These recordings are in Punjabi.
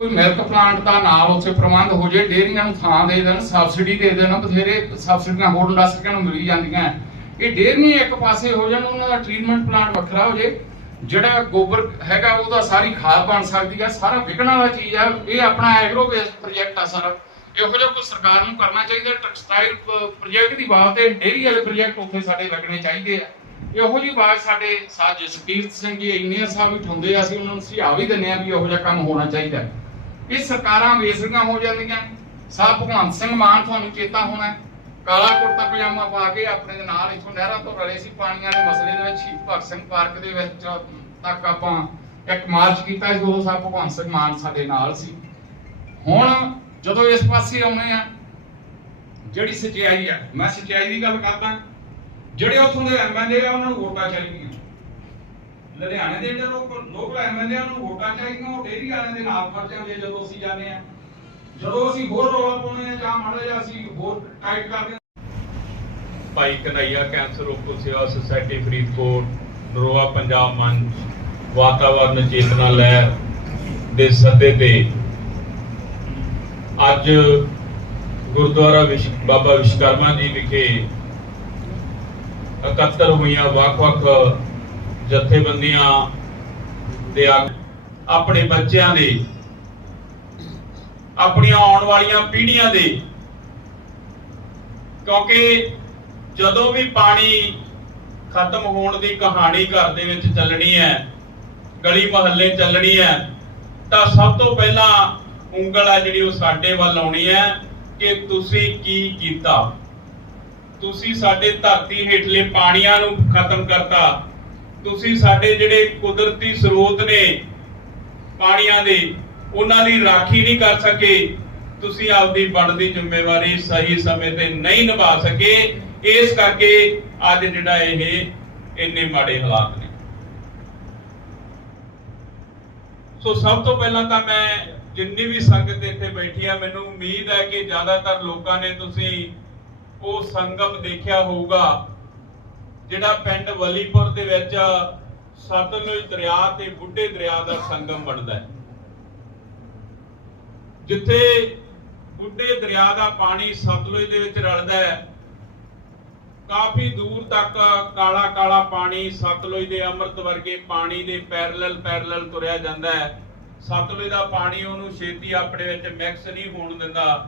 ਕੋਈ ਮਿਲਕ ਪਲਾਂਟ ਦਾ ਨਾਲ ਉੱਥੇ ਪ੍ਰਬੰਧ ਹੋ ਜੇ ਡੇਰੀਆਂ ਨੂੰ ਥਾਂ ਦੇ ਦੇਣ ਸਬਸਿਡੀ ਦੇ ਦੇਣ, ਬਥੇਰੇ ਸਬਸਿਡੀਆਂ ਹੋਰ ਇੰਡਸਟਰੀਆਂ ਨੂੰ ਮਿਲੀ ਜਾਂਦੀਆਂ। ਇਹ ਡੇਅਰੀਆਂ ਇੱਕ ਪਾਸੇ ਹੋ ਜਾਣ, ਉਹਨਾਂ ਦਾ ਟ੍ਰੀਟਮੈਂਟ ਪਲਾਂਟ ਵੱਖਰਾ ਹੋ ਜੇ। ਜਿਹੜਾ ਗੋਬਰ ਹੈਗਾ ਉਹਦਾ ਸਾਰੀ ਖਾਦ ਬਣ ਸਕਦੀ ਆ, ਸਾਰਾ ਵਿਕਣ ਵਾਲਾ ਚੀਜ਼ ਆ। ਇਹ ਆਪਣਾ ਐਗਰੋ ਬੇਸਡ ਪ੍ਰੋਜੈਕਟ ਆ ਸਾਰਾ। ਇਹੋ ਜਿਹਾ ਕੋਈ ਸਰਕਾਰ ਨੂੰ ਕਰਨਾ ਚਾਹੀਦਾ ਟੈਕਸਟਾਈਲ ਪ੍ਰੋਜੈਕਟ ਦੀ ਬਾਤ ਤੇ ਡੇਅਰੀ ਵਾਲੇ ਪ੍ਰੋਜੈਕਟ ਉੱਥੇ ਸਾਡੇ ਲੱਗਣੇ ਚਾਹੀਦੇ ਆ। ਇਹੋ ਜਿਹੀ ਬਾਤ ਸਾਡੇ ਸਾਜ ਜਸਪੀਰ ਸਿੰਘ ਜੀ ਇੰਜੀਨੀਅਰ ਸਾਹਿਬ ਵੀ ਠੁੰਦੇ ਆ, ਅਸੀਂ ਉਹਨਾਂ ਨੂੰ ਸੁਝਾਅ ਵੀ ਦਿੰਦੇ ਆ ਵੀ ਇਹੋ ਜਿਹਾ ਕੰਮ ਹੋਣਾ ਚਾਹੀਦਾ। ਹੈ। ਇਹ ਸਰਕਾਰਾਂ ਵੇਸਰੀਆਂ ਹੋ ਜਾਂਦੀਆਂ। ਸਾਹਿਬ ਭਗਵੰਤ ਸਿੰਘ ਮਾਨ ਤੁਹਾਨੂੰ ਚੇਤਾ ਹੋਣਾ ਕਾਲਾ ਕੁੜਤਾ ਪਜਾਮਾ ਪਾ ਕੇ ਆਪਣੇ ਨਾਲ ਇੱਥੋਂ ਨਹਿਰਾਂ ਤੋਂ ਰਲੇ ਸੀ ਪਾਣੀਆਂ ਦੇ ਮਸਲੇ ਦੇ ਵਿੱਚ, ਸ਼ਹੀਦ ਭਗਤ ਸਿੰਘ ਪਾਰਕ ਦੇ ਵਿੱਚ ਤੱਕ ਆਪਾਂ ਇੱਕ ਮਾਰਚ ਕੀਤਾ ਸੀ, ਉਦੋਂ ਸਾਹਿਬ ਭਗਵੰਤ ਸਿੰਘ ਮਾਨ ਸਾਡੇ ਨਾਲ ਸੀ। ਹੁਣ ਜਦੋਂ ਇਸ ਪਾਸੇ ਆਉਣੇ ਆ, ਜਿਹੜੀ ਸਚਾਈ ਆ, ਮੈਂ ਸਚਾਈ ਦੀ ਗੱਲ ਕਰਦਾ, ਜਿਹੜੇ ਉੱਥੋਂ ਦੇ ਐਮਐਲਏ ਆ, ਉਹਨਾਂ ਨੂੰ ਵੋਟਾਂ ਚਾਹੀਦੀਆਂ। ਲੁਧਿਆਣੇ ਦੇ ਜਿਹੜੇ ਲੋਕ ਲੋਕ ਐਮਐਲਏ ਨੂੰ ਵੋਟਾਂ ਚਾਹੀਦੀਆਂ, ਉਹ ਡੇਰੀ ਵਾਲਿਆਂ ਦੇ ਨਾਲ ਫੜ ਜਾਂਦੇ ਜਦੋਂ ਅਸੀਂ ਜਾਂਦੇ ਆ ਜਦੋਂ ਅਸੀਂ ਹੋਰ ਰੌਲਾ ਪਾਉਣੇ ਆ ਜਾਂ ਮਾੜਾ ਜਿਹਾ ਅਸੀਂ ਹੋਰ ਟਾਈਟ ਕਰਦੇ ਭਾਈ ਕਨਈਆ ਕੈਂਸਰ ਰੋਕੋ ਸੇਵਾ ਸੁਸਾਇਟੀ ਫਰੀਦਕੋਟ, ਨਰੋਆ ਪੰਜਾਬ ਮੰਚ, ਵਾਤਾਵਰਨ ਚੇਤਨਾ ਲਹਿਰ ਦੇ ਸੱਦੇ ਤੇ ਅੱਜ ਗੁਰਦੁਆਰਾ ਬਾਬਾ ਵਿਸ਼ਕਰਮਾ ਜੀ ਵਿਖੇ ਇਕੱਤਰ ਹੋਈਆਂ ਵੱਖ-ਵੱਖ ਜਥੇਬੰਦੀਆਂ ਦੇ ਆਪਣੇ ਬੱਚਿਆਂ ਦੇ, ਆਪਣੀਆਂ ਆਉਣ ਵਾਲੀਆਂ ਪੀੜ੍ਹੀਆਂ ਦੇ। ਕਿਉਂਕਿ ਜਦੋਂ ਵੀ ਪਾਣੀ ਖਤਮ ਹੋਣ ਦੀ ਕਹਾਣੀ ਘਰ ਦੇ ਵਿੱਚ ਚੱਲਣੀ ਹੈ, ਗਲੀ ਮਹੱਲੇ ਚੱਲਣੀ ਹੈ, ਤਾਂ ਸਭ ਤੋਂ ਪਹਿਲਾਂ ਉਂਗਲ ਆ ਜਿਹੜੀ ਉਹ ਸਾਡੇ ਵੱਲ ਆਉਣੀ ਹੈ ਕਿ ਤੁਸੀਂ ਕੀ ਕੀਤਾ। ਤੁਸੀਂ ਸਾਡੇ ਧਰਤੀ ਹੇਠਲੇ ਪਾਣੀਆਂ ਨੂੰ ਖਤਮ ਕਰਤਾ। ਤੁਸੀਂ ਸਾਡੇ ਜਿਹੜੇ ਕੁਦਰਤੀ ਸਰੋਤ ਨੇ ਪਾਣੀਆਂ ਦੇ, ਉਹਨਾਂ ਦੀ ਰਾਖੀ ਨਹੀਂ ਕਰ ਸਕੇ। ਤੁਸੀਂ ਆਪਦੀ ਬਣਦੀ ਜ਼ਿੰਮੇਵਾਰੀ ਸਹੀ ਸਮੇਂ ਤੇ ਨਹੀਂ ਨਿਭਾ ਸਕੇ। ਇਸ ਕਰਕੇ ਅੱਜ ਜਿਹੜਾ ਇਹ, ਇੰਨੇ ਮਾੜੇ ਹਾਲਾਤ ਨੇ। ਸੋ ਸਭ ਤੋਂ ਪਹਿਲਾਂ ਤਾਂ ਮੈਂ ਜਿੰਨੀ ਵੀ ਸੰਗਤ ਇੱਥੇ ਬੈਠੀ ਆ, ਮੈਨੂੰ ਉਮੀਦ ਹੈ ਕਿ ਜ਼ਿਆਦਾਤਰ ਲੋਕਾਂ ਨੇ ਤੁਸੀਂ ਉਹ ਸੰਗਮ ਦੇਖਿਆ ਹੋਊਗਾ। ਜਿਹੜਾ ਪਿੰਡ ਵਲੀਪੁਰ ਦੇ ਵਿੱਚ ਸਤਲੁਜ ਦਰਿਆ ਤੇ ਬੁੱਢੇ ਦਰਿਆ ਦਾ ਸੰਗਮ ਬਣਦਾ ਹੈ। ਜਿੱਥੇ ਬੁੱਢੇ ਦਰਿਆ ਦਾ ਪਾਣੀ ਸਤਲੁਜ ਦੇ ਵਿੱਚ ਰਲਦਾ ਹੈ, ਕਾਫੀ ਦੂਰ ਤੱਕ ਕਾਲਾ ਕਾਲਾ ਪਾਣੀ ਸਤਲੁਜ ਦੇ ਅੰਮ੍ਰਿਤ ਵਰਗੇ ਪਾਣੀ ਦੇ ਪੈਰਲਲ ਪੈਰਲਲ ਤੁਰਿਆ ਜਾਂਦਾ ਹੈ। ਸਤਲੁਜ ਦਾ ਪਾਣੀ ਉਹਨੂੰ ਛੇਤੀ ਆਪਣੇ ਵਿੱਚ ਮਿਕਸ ਨਹੀਂ ਹੋਣ ਦਿੰਦਾ,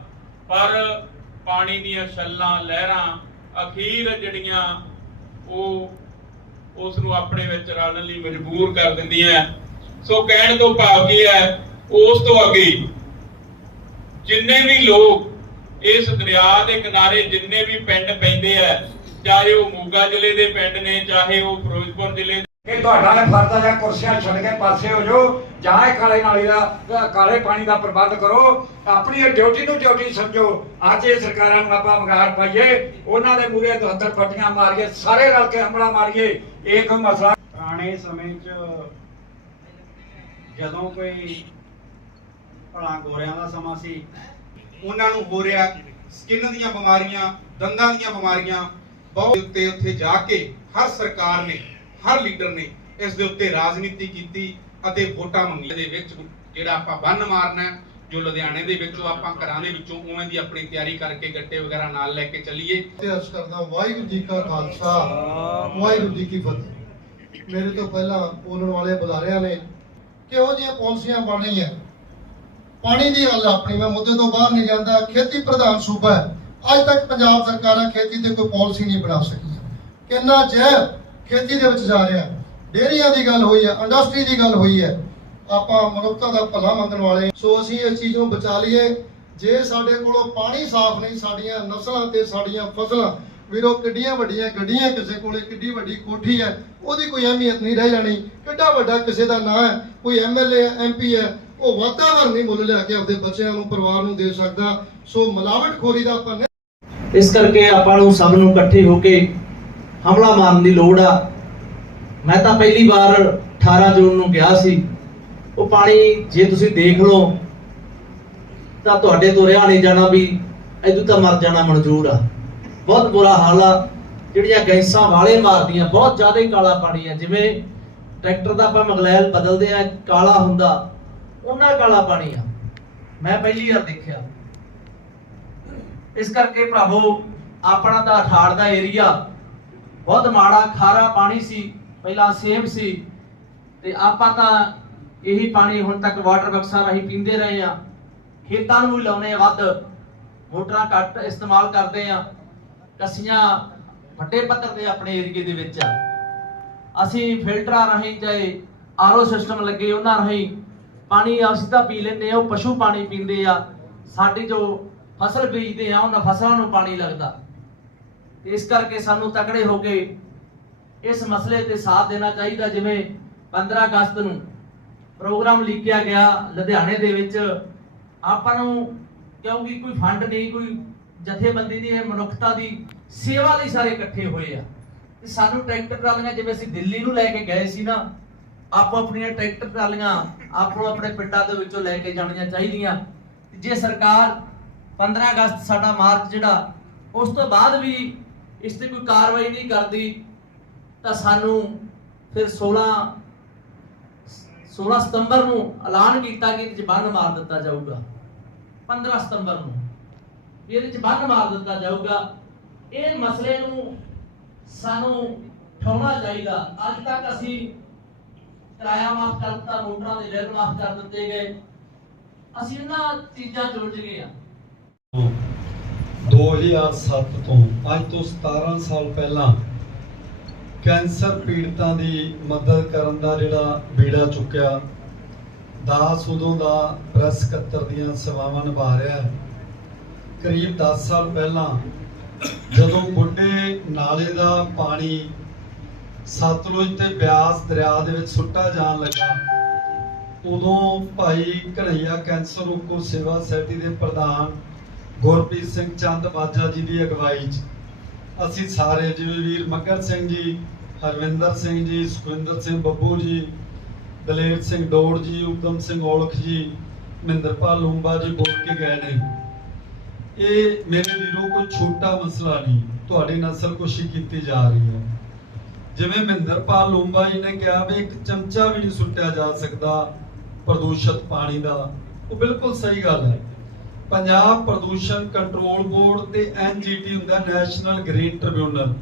ਪਰ ਪਾਣੀ ਦੀਆਂ ਛੱਲਾਂ, ਲਹਿਰਾਂ, ਅਖੀਰ ਜਿਹੜੀਆਂ ਉਹ ਉਸ ਨੂੰ ਆਪਣੇ ਵਿੱਚ ਰਲਣ ਲਈ ਮਜਬੂਰ ਕਰ ਦਿੰਦੀਆਂ ਸੋ ਕਹਿਣ ਤੋਂ ਭਾਵ ਕੀ ਹੈ, ਉਸ ਤੋਂ ਅੱਗੇ ਜਿੰਨੇ ਵੀ ਲੋਕ ਇਸ ਦਰਿਆ ਦੇ ਕਿਨਾਰੇ ਜਿੰਨੇ ਵੀ ਪਿੰਡ ਪੈਂਦੇ ਆ ਚਾਹੇ ਉਹ ਮੋਗਾ ਜ਼ਿਲ੍ਹੇ ਦੇ ਪਿੰਡ ਨੇ, ਚਾਹੇ ਉਹ ਫਿਰੋਜ਼ਪੁਰ ਜ਼ਿਲ੍ਹੇ ਕਿ ਤੁਹਾਡਾ ਨੇ ਫਰਜ਼ ਆ ਜਾਂ ਕੁਰਸੀਆਂ ਛੱਡ ਕੇ ਪਾਸੇ ਹੋ ਜਾਓ, ਜਾਂ ਇਹ ਕਾਲੇ ਨਾਲੀ ਦਾ ਕਾਲੇ ਪਾਣੀ ਦਾ ਪ੍ਰਬੰਧ ਕਰੋ, ਆਪਣੀ ਇਹ ਡਿਊਟੀ ਨੂੰ ਡਿਊਟੀ ਸਮਝੋ। ਅੱਜ ਇਹ ਸਰਕਾਰਾਂ ਨੂੰ ਆਪਾਂ ਮਗਾਰ ਪਾਈਏ, ਉਹਨਾਂ ਦੇ ਮੂਰੇ ਦੁਹੱਤਰ ਪੱਟੀਆਂ ਮਾਰੀਏ, ਸਾਰੇ ਰਲ ਕੇ ਹਮਲਾ ਮਾਰੀਏ, ਇਹ ਕੋਈ ਮਸਲਾ ਪੁਰਾਣੇ ਸਮੇਂ 'ਚ ਜਦੋਂ ਕੋਈ ਭਲਾ ਗੋਰਿਆਂ ਦਾ ਸਮਾਂ ਸੀ, ਉਹਨਾਂ ਨੂੰ ਹੋ ਰਿਹਾ ਸਕਿਨ ਦੀਆਂ ਬਿਮਾਰੀਆਂ, ਦੰਦਾਂ ਦੀਆਂ ਬਿਮਾਰੀਆਂ, ਬਹੁਤ ਉੱਤੇ ਉੱਥੇ ਜਾ ਕੇ ਹਰ ਸਰਕਾਰ ਨੇ ਹਰ ਲੀਡਰ ਨੇ ਇਸ ਦੇ ਉੱਤੇ ਰਾਜਨੀਤੀ ਕੀਤੀ ਅਤੇ ਵੋਟਾਂ ਮੰਗੀਆਂ। ਦੇ ਵਿੱਚ ਜਿਹੜਾ ਆਪਾਂ ਬੰਨ ਮਾਰਨਾ ਜੋ ਲੁਧਿਆਣੇ ਦੇ ਵਿੱਚੋਂ ਆਪਾਂ ਘਰਾਂ ਦੇ ਵਿੱਚੋਂ ਉਵੇਂ ਦੀ ਆਪਣੀ ਤਿਆਰੀ ਕਰਕੇ ਗੱਟੇ ਵਗੈਰਾ ਨਾਲ ਲੈ ਕੇ ਚੱਲੀਏ। ਤੇ ਅਰਜ਼ ਕਰਦਾ ਵਾਹਿਗੁਰੂ ਜੀ ਕਾ ਖਾਲਸਾ, ਵਾਹਿਗੁਰੂ ਜੀ ਕੀ ਫਤਿਹ। ਮੇਰੇ ਤੋਂ ਪਹਿਲਾਂ ਬੋਲਣ ਵਾਲੇ ਬੁਲਾਰਿਆਂ ਨੇ ਕਿਹੋ ਜਿਹੀਆਂ ਪਾਲਿਸੀਆਂ ਬਣ ਪਾਣੀ ਦੀ ਗੱਲ ਆਪਣੀ, ਮੈਂ ਮੁੱਦੇ ਤੋਂ ਬਾਹਰ ਨਹੀਂ ਜਾਂਦਾ। ਖੇਤੀ ਪ੍ਰਧਾਨ ਸੂਬਾ ਹੈ। ਅੱਜ ਤੱਕ ਪੰਜਾਬ ਸਰਕਾਰਾਂ ਖੇਤੀ ਤੇ ਕੋਈ ਪਾਲਿਸੀ ਨਹੀਂ ਬਣਾ ਸਕੀਆਂ। ਕਿੰਨਾ ਜ਼ਹਿਰ ਖੇਤੀ ਦੇ ਵਿੱਚ ਜਾ ਰਿਹਾ। ਡੇਅਰੀਆਂ ਦੀ ਗੱਲ ਹੋਈ ਹੈ ਇੰਡਸਟਰੀ ਦੀ ਗੱਲ ਹੋਈ ਹੈ। ਆਪਾਂ ਮਨੁੱਖਤਾ ਦਾ ਭਲਾ ਮੰਗਣ ਵਾਲੇ ਸੋ ਅਸੀਂ ਇਸ ਚੀਜ਼ ਨੂੰ ਬਚਾ ਲਈਏ। ਜੇ ਸਾਡੇ ਕੋਲੋਂ ਪਾਣੀ ਸਾਫ਼ ਨਹੀਂ, ਸਾਡੀਆਂ ਨਸਲਾਂ ਤੇ ਸਾਡੀਆਂ ਫਸਲਾਂ, ਵੀਰੋ, ਕਿੱਡੀਆਂ ਵੱਡੀਆਂ ਗੱਡੀਆਂ ਕਿਸੇ ਕੋਲੇ, ਕਿੱਡੀ ਵੱਡੀ ਕੋਠੀ ਹੈ, ਉਹਦੀ ਕੋਈ ਅਹਿਮੀਅਤ ਨਹੀਂ ਰਹਿ ਜਾਣੀ। ਕਿੱਡਾ ਵੱਡਾ ਕਿਸੇ ਦਾ ਨਾਂ ਹੈ, ਕੋਈ ਐਮਐਲਏ ਐਮਪੀ ਹੈ ਉਹ ਵਾਤਾਵਰਨ ਨਹੀਂ ਮੁੱਲ ਲਿਆ ਕੇ ਆਪਣੇ ਬੱਚਿਆਂ ਨੂੰ, ਪਰਿਵਾਰ ਨੂੰ ਦੇ ਸਕਦਾ। ਸੋ ਮਿਲਾਵਟਖੋਰੀ ਦਾ ਆਪਾਂ ਇਸ ਕਰਕੇ ਆਪਾਂ ਨੂੰ ਸਭ ਨੂੰ ਇਕੱਠੇ ਹੋ ਕੇ ਹਮਲਾ ਮਾਰਨ ਦੀ ਲੋੜ ਆ। ਮੈਂ ਤਾਂ ਪਹਿਲੀ ਵਾਰ 18 ਜੂਨ ਨੂੰ ਗਿਆ ਸੀ। ਉਹ ਪਾਣੀ ਜੇ ਤੁਸੀਂ ਦੇਖ ਲਓ, ਤਾਂ ਤੁਹਾਡੇ ਤੋਂ ਰਿਹਾ ਨਹੀਂ ਜਾਣਾ ਵੀ ਇਦੋਂ ਤਾਂ ਮਰ ਜਾਣਾ ਮਨਜ਼ੂਰ ਆ। ਬਹੁਤ ਬੁਰਾ ਹਾਲ ਆ। ਜਿਹੜੀਆਂ ਗੈਸਾਂ ਵਾਲੇ ਮਾਰਦੀਆਂ, ਬਹੁਤ ਜ਼ਿਆਦਾ ਕਾਲਾ ਪਾਣੀ ਆ। ਜਿਵੇਂ ਟਰੈਕਟਰ ਦਾ ਆਪਾਂ ਮਗਲੈਲ ਬਦਲਦੇ ਆ, ਕਾਲਾ ਹੁੰਦਾ ਉਹਨਾਂ ਕਾਲਾ ਪਾਣੀ ਆ। ਮੈਂ ਪਹਿਲੀ ਵਾਰ ਦੇਖਿਆ। ਇਸ ਕਰਕੇ ਭਰਾਵੋ, ਆਪਣਾ ਤਾਂ ਅਠਾੜ ਦਾ ਏਰੀਆ ਬਹੁਤ ਮਾੜਾ, ਖਾਰਾ ਪਾਣੀ ਸੀ, ਪਹਿਲਾਂ ਸੇਮ ਸੀ, ਤੇ ਆਪਾਂ ਤਾਂ ਇਹੀ ਪਾਣੀ ਹੁਣ ਤੱਕ ਵਾਟਰ ਬਕਸਾਂ ਰਾਹੀਂ ਪੀਂਦੇ ਰਹੇ ਆ ਖੇਤਾਂ ਨੂੰ ਵੀ ਲਾਉਣੇ ਵੱਧ, ਮੋਟਰਾਂ ਘੱਟ ਇਸਤੇਮਾਲ ਕਰਦੇ ਆ ਕਸੀਆਂ ਵੱਡੇ ਪੱਧਰ ਤੇ ਆਪਣੇ ਏਰੀਏ ਦੇ ਵਿੱਚ ਆ। ਅਸੀਂ ਫਿਲਟਰਾਂ ਰਾਹੀਂ ਚਾਹੇ ਆਰਓ ਸਿਸਟਮ ਲੱਗੇ ਉਹਨਾਂ ਰਾਹੀਂ ਪਾਣੀ ਅਸੀਂ ਤਾਂ ਪੀ ਲੈਂਦੇ ਆ ਉਹ ਪਸ਼ੂ ਪਾਣੀ ਪੀਂਦੇ ਆ। ਸਾਡੀ ਜੋ ਫਸਲ ਬੀਜਦੇ ਆ, ਉਹਨਾਂ ਫਸਲਾਂ ਨੂੰ ਪਾਣੀ ਲੱਗਦਾ। ਤੇ ਇਸ ਕਰਕੇ ਸਾਨੂੰ ਤਕੜੇ ਹੋ ਕੇ ਇਸ ਮਸਲੇ ਤੇ ਸਾਥ ਦੇਣਾ ਚਾਹੀਦਾ, ਜਿਵੇਂ 15 ਅਗਸਤ ਨੂੰ ਪ੍ਰੋਗਰਾਮ ਲਿਖਿਆ ਗਿਆ ਲੁਧਿਆਣੇ ਦੇ ਵਿੱਚ। ਆਪਾਂ ਨੂੰ ਕਿਉਂਕਿ ਕੋਈ ਫੰਡ ਨਹੀਂ, ਕੋਈ ਜਥੇਬੰਦੀ ਨਹੀਂ ਹੈ ਮਨੁੱਖਤਾ ਦੀ ਸੇਵਾ ਲਈ ਸਾਰੇ ਇਕੱਠੇ ਹੋਏ ਆ। ਤੇ ਸਾਨੂੰ ਟਰੈਕਟਰ ਟਰਾਲੀਆਂ, ਜਿਵੇਂ ਅਸੀਂ ਦਿੱਲੀ ਨੂੰ ਲੈ ਕੇ ਗਏ ਸੀ ਨਾ, ਆਪੋ ਆਪਣੀਆਂ ਟਰੈਕਟਰ ਟਰਾਲੀਆਂ ਆਪੋ ਆਪਣੇ ਪਿੰਡਾਂ ਦੇ ਵਿੱਚੋਂ ਲੈ ਕੇ ਜਾਣੀਆਂ ਚਾਹੀਦੀਆਂ। ਜੇ ਸਰਕਾਰ 15 ਅਗਸਤ ਸਾਡਾ ਮਾਰਚ ਜਿਹੜਾ, ਉਸ ਤੋਂ ਬਾਅਦ ਵੀ ਇਸ ਤੇ ਕੋਈ ਕਾਰਵਾਈ ਨਹੀਂ ਕਰਦੀ, ਤਾਂ ਸਾਨੂੰ ਫਿਰ 16 16 ਸਤੰਬਰ ਨੂੰ ਐਲਾਨ ਕੀਤਾ ਕਿ ਇਹਦੇ 'ਚ ਬੰਨ ਮਾਰ ਦਿੱਤਾ ਜਾਊਗਾ। 15 ਸਤੰਬਰ ਨੂੰ ਇਹਦੇ 'ਚ ਬੰਨ ਮਾਰ ਦਿੱਤਾ ਜਾਊਗਾ। ਇਹ ਮਸਲੇ ਨੂੰ ਸਾਨੂੰ ਠਾਉਣਾ ਚਾਹੀਦਾ। ਅੱਜ ਤੱਕ ਅਸੀਂ ਕਿਰਾਇਆ ਮਾਫ ਕਰ ਦਿੱਤਾ ਮੋਟਰਾਂ ਦੇ ਬਿੱਲ ਮਾਫ ਕਰ ਦਿੱਤੇ ਗਏ। ਅਸੀਂ ਇਹਨਾਂ ਚੀਜ਼ਾਂ 'ਚ ਗਏ ਆ 2007 ਤੋਂ ਅੱਜ ਤੋਂ 17 ਸਾਲ ਪਹਿਲਾਂ ਕੈਂਸਰ ਪੀੜਤਾਂ ਦੀ ਮਦਦ ਕਰਨ ਦਾ ਜਿਹੜਾ ਬੀੜਾ ਚੁੱਕਿਆ, ਦਾਸ ਉਦੋਂ ਦਾ ਪ੍ਰੈਸ ਸਕੱਤਰ ਦੀਆਂ ਸੇਵਾਵਾਂ ਨਿਭਾ ਰਿਹਾ ਕਰੀਬ 10 ਸਾਲ ਪਹਿਲਾਂ ਜਦੋਂ ਬੁੱਢੇ ਨਾਲੇ ਦਾ ਪਾਣੀ ਸਤਲੁਜ ਤੇ ਬਿਆਸ ਦਰਿਆ ਦੇ ਵਿੱਚ ਸੁੱਟਾ ਜਾਣ ਲੱਗਾ, ਉਦੋਂ ਭਾਈ ਘੜਈਆ ਕੈਂਸਰ ਰੋਕੋ ਸੇਵਾ ਸੋਸਾਇਟੀ ਦੇ ਪ੍ਰਧਾਨ ਗੁਰਪ੍ਰੀਤ ਸਿੰਘ ਚੰਦ ਬਾਜਾ ਜੀ ਦੀ ਅਗਵਾਈ 'ਚ। ਅਸੀਂ ਸਾਰੇ ਜਿਵੇਂ ਵੀਰ ਮੱਗਰ ਸਿੰਘ ਜੀ, ਹਰਵਿੰਦਰ ਸਿੰਘ ਜੀ, ਸੁਖਵਿੰਦਰ ਸਿੰਘ ਬੱਬੂ ਜੀ, ਦਲੇਰ ਸਿੰਘ ਡੋੜ ਜੀ ਉਦਮ ਸਿੰਘ ਔਲਖ ਜੀ, ਮਹਿੰਦਰਪਾਲ ਲੂੰਬਾ ਜੀ ਬੋਲ ਕੇ ਗਏ ਨੇ। ਇਹ ਮੇਰੇ ਵੀਰੋ ਕੋਈ ਛੋਟਾ ਮਸਲਾ ਨਹੀਂ। ਤੁਹਾਡੀ ਨਸਲਕੁਸ਼ੀ ਕੀਤੀ ਜਾ ਰਹੀ ਹੈ। ਜਿਵੇਂ ਮਹਿੰਦਰਪਾਲ ਲੂੰਬਾ ਜੀ ਨੇ ਕਿਹਾ ਵੀ ਇੱਕ ਚਮਚਾ ਵੀ ਨਹੀਂ ਸੁੱਟਿਆ ਜਾ ਸਕਦਾ ਪ੍ਰਦੂਸ਼ਿਤ ਪਾਣੀ ਦਾ, ਉਹ ਬਿਲਕੁਲ ਸਹੀ ਗੱਲ ਹੈ। ਪੰਜਾਬ ਪ੍ਰਦੂਸ਼ਣ ਕੰਟਰੋਲ ਬੋਰਡ ਤੇ ਐਨਜੀਟੀ ਹੁੰਦਾ ਨੈਸ਼ਨਲ ਗ੍ਰੀਨ ਟ੍ਰਿਬਿਊਨਲ।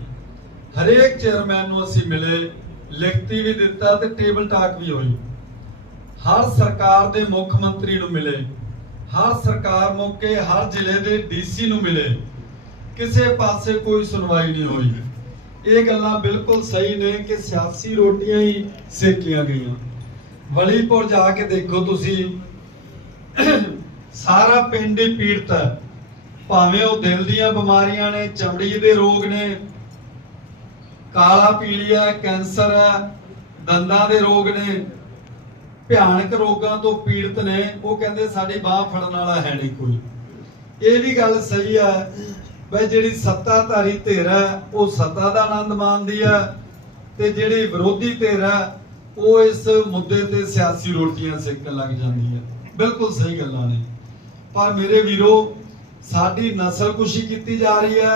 ਹਰੇਕ ਚੇਅਰਮੈਨ ਨੂੰ ਅਸੀਂ ਮਿਲੇ, ਲਿਖਤੀ ਵੀ ਦਿੱਤਾ ਤੇ ਟੇਬਲ ਟਾਕ ਵੀ ਹੋਈ। ਹਰ ਸਰਕਾਰ ਦੇ ਮੁੱਖ ਮੰਤਰੀ ਨੂੰ ਮਿਲੇ, ਹਰ ਸਰਕਾਰ ਮੌਕੇ ਹਰ ਜ਼ਿਲ੍ਹੇ ਦੇ ਡੀਸੀ ਨੂੰ ਮਿਲੇ। ਕਿਸੇ ਪਾਸੇ ਕੋਈ ਸੁਣਵਾਈ ਨਹੀਂ ਹੋਈ। ਇਹ ਗੱਲਾਂ ਬਿਲਕੁਲ ਸਹੀ ਨੇ ਕਿ ਸਿਆਸੀ ਰੋਟੀਆਂ ਹੀ ਸੇਕੀਆਂ ਗਈਆਂ। ਵਲੀਪੁਰ ਜਾ ਕੇ ਦੇਖੋ ਤੁਸੀਂ। ਸਾਰਾ ਪਿੰਡ ਹੀ ਪੀੜਤ ਹੈ। ਭਾਵੇਂ ਉਹ ਦਿਲ ਦੀਆਂ ਬਿਮਾਰੀਆਂ ਨੇ, ਚਮੜੀ ਦੇ ਰੋਗ ਨੇ, ਕਾਲਾ ਪੀਲੀਆ ਕੈਂਸਰ ਹੈ, ਦੰਦਾਂ ਦੇ ਰੋਗ ਨੇ, ਭਿਆਨਕ ਰੋਗਾਂ ਤੋਂ ਪੀੜਤ ਨੇ, ਉਹ ਕਹਿੰਦੇ ਸਾਡੀ ਬਾਹ ਫੜਨ ਵਾਲਾ ਹੈ ਨਹੀਂ ਕੋਈ। ਇਹ ਵੀ ਗੱਲ ਸਹੀ ਹੈ, ਬਈ ਜਿਹੜੀ ਸੱਤਾਧਾਰੀ ਧਿਰ ਹੈ, ਉਹ ਸੱਤਾ ਦਾ ਆਨੰਦ ਮਾਣਦੀ ਹੈ ਤੇ ਜਿਹੜੀ ਵਿਰੋਧੀ ਧਿਰ ਹੈ, ਉਹ ਇਸ ਮੁੱਦੇ ਤੇ ਸਿਆਸੀ ਰੋਟੀਆਂ ਸੇਕਣ ਲੱਗ ਜਾਂਦੀ ਹੈ। ਬਿਲਕੁਲ ਸਹੀ ਗੱਲਾਂ ਨੇ। ਪਰ ਮੇਰੇ ਵੀਰੋ, ਸਾਡੀ ਨਸਲਕੁਸ਼ੀ ਕੀਤੀ ਜਾ ਰਹੀ ਹੈ।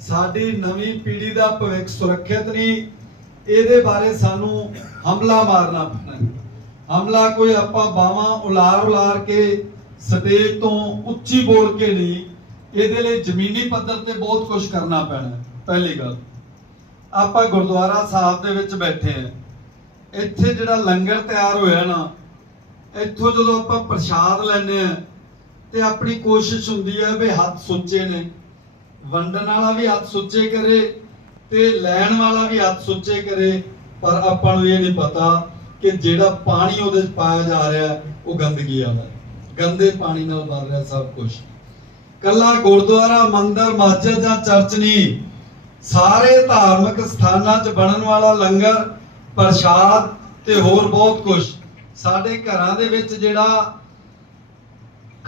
ਸਾਡੀ ਨਵੀਂ ਪੀੜ੍ਹੀ ਦਾ ਭਵਿੱਖ ਸੁਰੱਖਿਅਤ ਨਹੀਂ। ਇਹਦੇ ਬਾਰੇ ਸਾਨੂੰ ਹਮਲਾ ਮਾਰਨਾ ਪੈਣਾ ਹਮਲਾ ਕੋਈ ਆਪਾਂ ਬਾਵਾਂ ਉਲਾਰ ਉਲਾਰ ਕੇ, ਸਟੇਜ ਤੋਂ ਉੱਚੀ ਬੋਲ ਕੇ ਨਹੀਂ, ਇਹਦੇ ਲਈ ਜ਼ਮੀਨੀ ਪੱਧਰ ਤੇ ਬਹੁਤ ਕੁਝ ਕਰਨਾ ਪੈਣਾ ਪਹਿਲੀ ਗੱਲ, ਆਪਾਂ ਗੁਰਦੁਆਰਾ ਸਾਹਿਬ ਦੇ ਵਿੱਚ ਬੈਠੇ ਆ ਇੱਥੇ ਜਿਹੜਾ ਲੰਗਰ ਤਿਆਰ ਹੋਇਆ ਨਾ, ਇੱਥੋਂ ਜਦੋਂ ਆਪਾਂ ਪ੍ਰਸ਼ਾਦ ਲੈਣੇ ਆ ਤੇ ਆਪਣੀ ਕੋਸ਼ਿਸ਼ ਹੁੰਦੀ ਹੈ ਵੀ ਹੱਥ ਸੁੱਚੇ ਨੇ। ਵੰਡਣ ਵਾਲਾ ਵੀ ਹੱਥ ਸੁੱਚੇ ਕਰੇ ਤੇ ਲੈਣ ਵਾਲਾ ਵੀ ਹੱਥ ਸੁੱਚੇ ਕਰੇ, ਪਰ ਆਪਾਂ ਨੂੰ ਇਹ ਨਹੀਂ ਪਤਾ ਕਿ ਜਿਹੜਾ ਪਾਣੀ ਉਹਦੇ ਚ ਪਾਇਆ ਜਾ ਰਿਹਾ, ਉਹ ਗੰਦਗੀ ਵਾਲਾ ਗੰਦੇ ਪਾਣੀ ਨਾਲ ਭਰ ਰਿਹਾ ਸਭ ਕੁਝ ਕੱਲਾ ਗੁਰਦੁਆਰਾ, ਮੰਦਿਰ, ਮਸਜਿਦ ਜਾਂ ਚਰਚ ਨਹੀਂ। ਸਾਰੇ ਧਾਰਮਿਕ ਸਥਾਨਾਂ 'ਚ ਬਣਨ ਵਾਲਾ ਲੰਗਰ, ਪ੍ਰਸ਼ਾਦ ਤੇ ਹੋਰ ਬਹੁਤ ਕੁਝ ਸਾਡੇ ਘਰਾਂ ਦੇ ਵਿੱਚ ਜਿਹੜਾ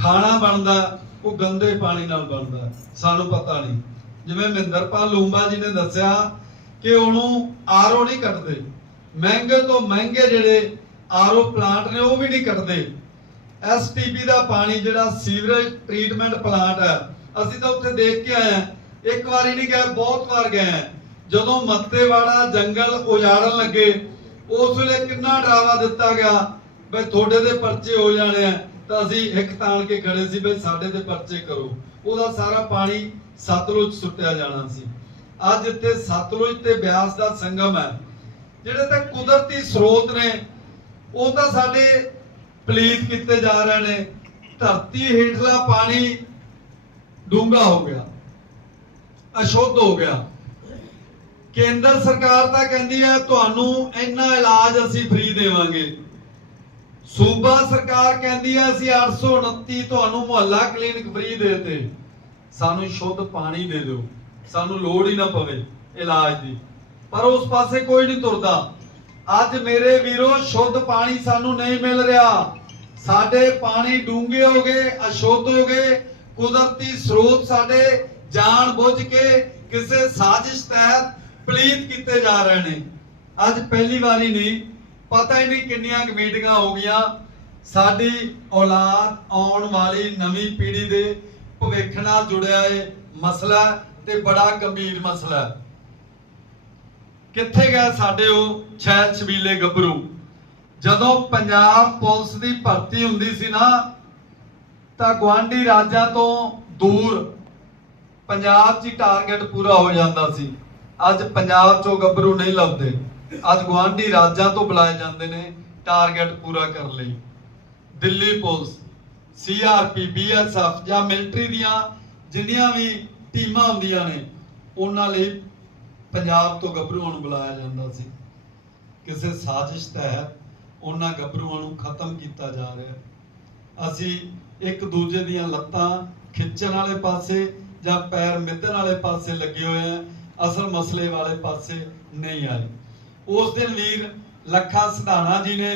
ਖਾਣਾ ਬਣਦਾ, ਉਹ ਗੰਦੇ ਪਾਣੀ ਨਾਲ ਬਣਦਾ, ਸਾਨੂੰ ਪਤਾ ਨਹੀਂ। ਜਿਵੇਂ ਮਹਿੰਦਰਪਾਲ ਲੂੰਬਾ ਜੀ ਨੇ ਦੱਸਿਆ ਕਿ ਉਹਨੂੰ ਆਰਓ ਨਹੀਂ ਕੱਟਦੇ। ਮਹਿੰਗੇ ਤੋਂ ਮਹਿੰਗੇ ਜਿਹੜੇ ਆਰਓ ਪਲਾਂਟ ਨੇ, ਉਹ ਵੀ ਨਹੀਂ ਕੱਟਦੇ। ਐਸਟੀਪੀ ਦਾ ਪਾਣੀ ਜਿਹੜਾ ਸੀਵਰੇਜ ਟ੍ਰੀਟਮੈਂਟ ਪਲਾਂਟ ਹੈ, ਅਸੀਂ ਤਾਂ ਉੱਥੇ ਦੇਖ ਕੇ ਆਏ ਆ ਇੱਕ ਵਾਰੀ ਨਹੀਂ ਗਏ ਬਹੁਤ ਵਾਰ ਗਏ ਆ ਜਦੋਂ ਮੱਤੇਵਾੜਾ ਜੰਗਲ ਉਜਾੜਨ ਲੱਗੇ, ਉਸ ਵੇਲੇ ਕਿੰਨਾ ਡਰਾਵਾ ਦਿੱਤਾ ਗਿਆ, ਬਈ ਤੁਹਾਡੇ ਦੇ ਪਰਚੇ ਹੋ ਜਾਣੇ ਆ। ਤਾਂ ਅਸੀਂ ਇੱਕ ਤਾਣ ਕੇ ਖੜੇ ਸੀ ਵੀ ਸਾਡੇ ਤੇ ਪਰਚੇ ਕਰੋ। ਉਹਦਾ ਸਾਰਾ ਪਾਣੀ ਸਤਲੁਜ ਸੁੱਟਿਆ ਜਾਣਾ ਸੀ। ਅੱਜ ਇੱਥੇ ਸਤਲੁਜ ਤੇ ਬਿਆਸ ਦਾ ਸੰਗਮ ਹੈ। ਜਿਹੜੇ ਤਾਂ ਕੁਦਰਤੀ ਸਰੋਤ ਨੇ, ਉਹ ਤਾਂ ਸਾਡੇ ਪਲੀਤ ਕੀਤੇ ਜਾ ਰਹੇ ਨੇ। ਧਰਤੀ ਹੇਠਲਾ ਪਾਣੀ ਡੂੰਘਾ ਹੋ ਗਿਆ, ਅਸ਼ੁੱਧ ਹੋ ਗਿਆ। ਕੇਂਦਰ ਸਰਕਾਰ ਤਾਂ ਕਹਿੰਦੀ ਹੈ, ਤੁਹਾਨੂੰ ਇੰਨਾ ਇਲਾਜ ਅਸੀਂ ਫ੍ਰੀ ਦੇਵਾਂਗੇ। ਸੂਬਾ ਸਰਕਾਰ ਕਹਿੰਦੀ ਹੈ ਅਸੀਂ 829 ਤੁਹਾਨੂੰ ਮੁਹੱਲਾ ਕਲੀਨਿਕ ਫ੍ਰੀ ਦੇਤੇ। ਸਾਨੂੰ ਸ਼ੁੱਧ ਪਾਣੀ ਦੇ ਦਿਓ। ਸਾਨੂੰ ਲੋੜ ਹੀ ਨਾ ਪਵੇ ਇਲਾਜ ਦੀ। ਪਰ ਉਸ ਪਾਸੇ ਕੋਈ ਨਹੀਂ ਤੁਰਦਾ। ਅੱਜ ਮੇਰੇ ਵੀਰੋ, ਸ਼ੁੱਧ ਪਾਣੀ ਸਾਨੂੰ ਨਹੀਂ ਮਿਲ ਰਿਹਾ। ਸਾਡੇ ਪਾਣੀ ਡੂੰਘੇ ਹੋ ਗਏ, ਅਸ਼ੁੱਧ ਹੋ ਗਏ। ਕੁਦਰਤੀ ਸਰੋਤ ਸਾਡੇ ਜਾਣ ਬੁੱਝ ਕੇ ਕਿਸੇ ਸਾਜ਼ਿਸ਼ ਤਹਿਤ ਪਲੀਤ ਕੀਤੇ ਜਾ ਰਹੇ ਨੇ। ਅੱਜ ਪਹਿਲੀ ਵਾਰੀ ਨਹੀਂ ਪਤਾ ਹੀ ਨਹੀਂ ਕਿੰਨੀਆਂ ਮੀਟਿੰਗਾਂ ਹੋ ਗਈਆਂ। ਸਾਡੀ ਔਲਾਦ ਆਉਣ ਵਾਲੀ ਨਵੀਂ ਪੀੜ੍ਹੀ ਦੇ ਭਵਿੱਖ ਨਾਲ ਜੁੜਿਆ ਇਹ ਮਸਲਾ ਤੇ ਬੜਾ ਗੰਭੀਰ ਮਸਲਾ ਕਿੱਥੇ ਗਏ ਸਾਡੇ ਉਹ ਛੈਲ ਛਬੀਲੇ ਗੱਭਰੂ? ਜਦੋਂ ਪੰਜਾਬ ਪੁਲਿਸ ਦੀ ਭਰਤੀ ਹੁੰਦੀ ਸੀ ਨਾ, ਤਾਂ ਗਵਾਂਢੀ ਰਾਜਾਂ ਤੋਂ ਦੂਰ ਪੰਜਾਬ 'ਚ ਹੀ ਟਾਰਗੇਟ ਪੂਰਾ ਹੋ ਜਾਂਦਾ ਸੀ। ਅੱਜ ਪੰਜਾਬ 'ਚੋਂ ਗੱਭਰੂ ਨਹੀਂ ਲੱਭਦੇ। ਅੱਜ ਗਵਾਂਢੀ ਰਾਜਾਂ ਤੋਂ ਬੁਲਾਏ ਜਾਂਦੇ ਨੇ ਟਾਰਗੇਟ ਪੂਰਾ ਕਰਨ ਲਈ। ਦਿੱਲੀ ਪੁਲਿਸ ਸੀਆਰਪੀ ਬੀਐਸਐਫ ਜਾਂ ਮਿਲਟਰੀ ਦੀਆਂ ਜਿੰਨੀਆਂ ਵੀ ਟੀਮਾਂ ਹੁੰਦੀਆਂ ਨੇ, ਉਹਨਾਂ ਲਈ ਪੰਜਾਬ ਤੋਂ ਗੱਭਰੂਆਂ ਨੂੰ ਬੁਲਾਇਆ ਜਾਂਦਾ ਸੀ। ਕਿਸੇ ਸਾਜ਼ਿਸ਼ ਤਹਿਤ ਉਹਨਾਂ ਗੱਭਰੂਆਂ ਨੂੰ ਖਤਮ ਕੀਤਾ ਜਾ ਰਿਹਾ। ਅਸੀਂ ਇੱਕ ਦੂਜੇ ਦੀਆਂ ਲੱਤਾਂ ਖਿੱਚਣ ਵਾਲੇ ਪਾਸੇ ਜਾਂ ਪੈਰ ਮਿੱਧਣ ਵਾਲੇ ਪਾਸੇ ਲੱਗੇ ਹੋਏ ਆ ਅਸਲ ਮਸਲੇ ਵਾਲੇ ਪਾਸੇ ਨਹੀਂ ਆਏ। ਉਸ ਦਿਨ ਵੀਰ ਲੱਖਾ ਸਿਧਾਣਾ ਜੀ ਨੇ,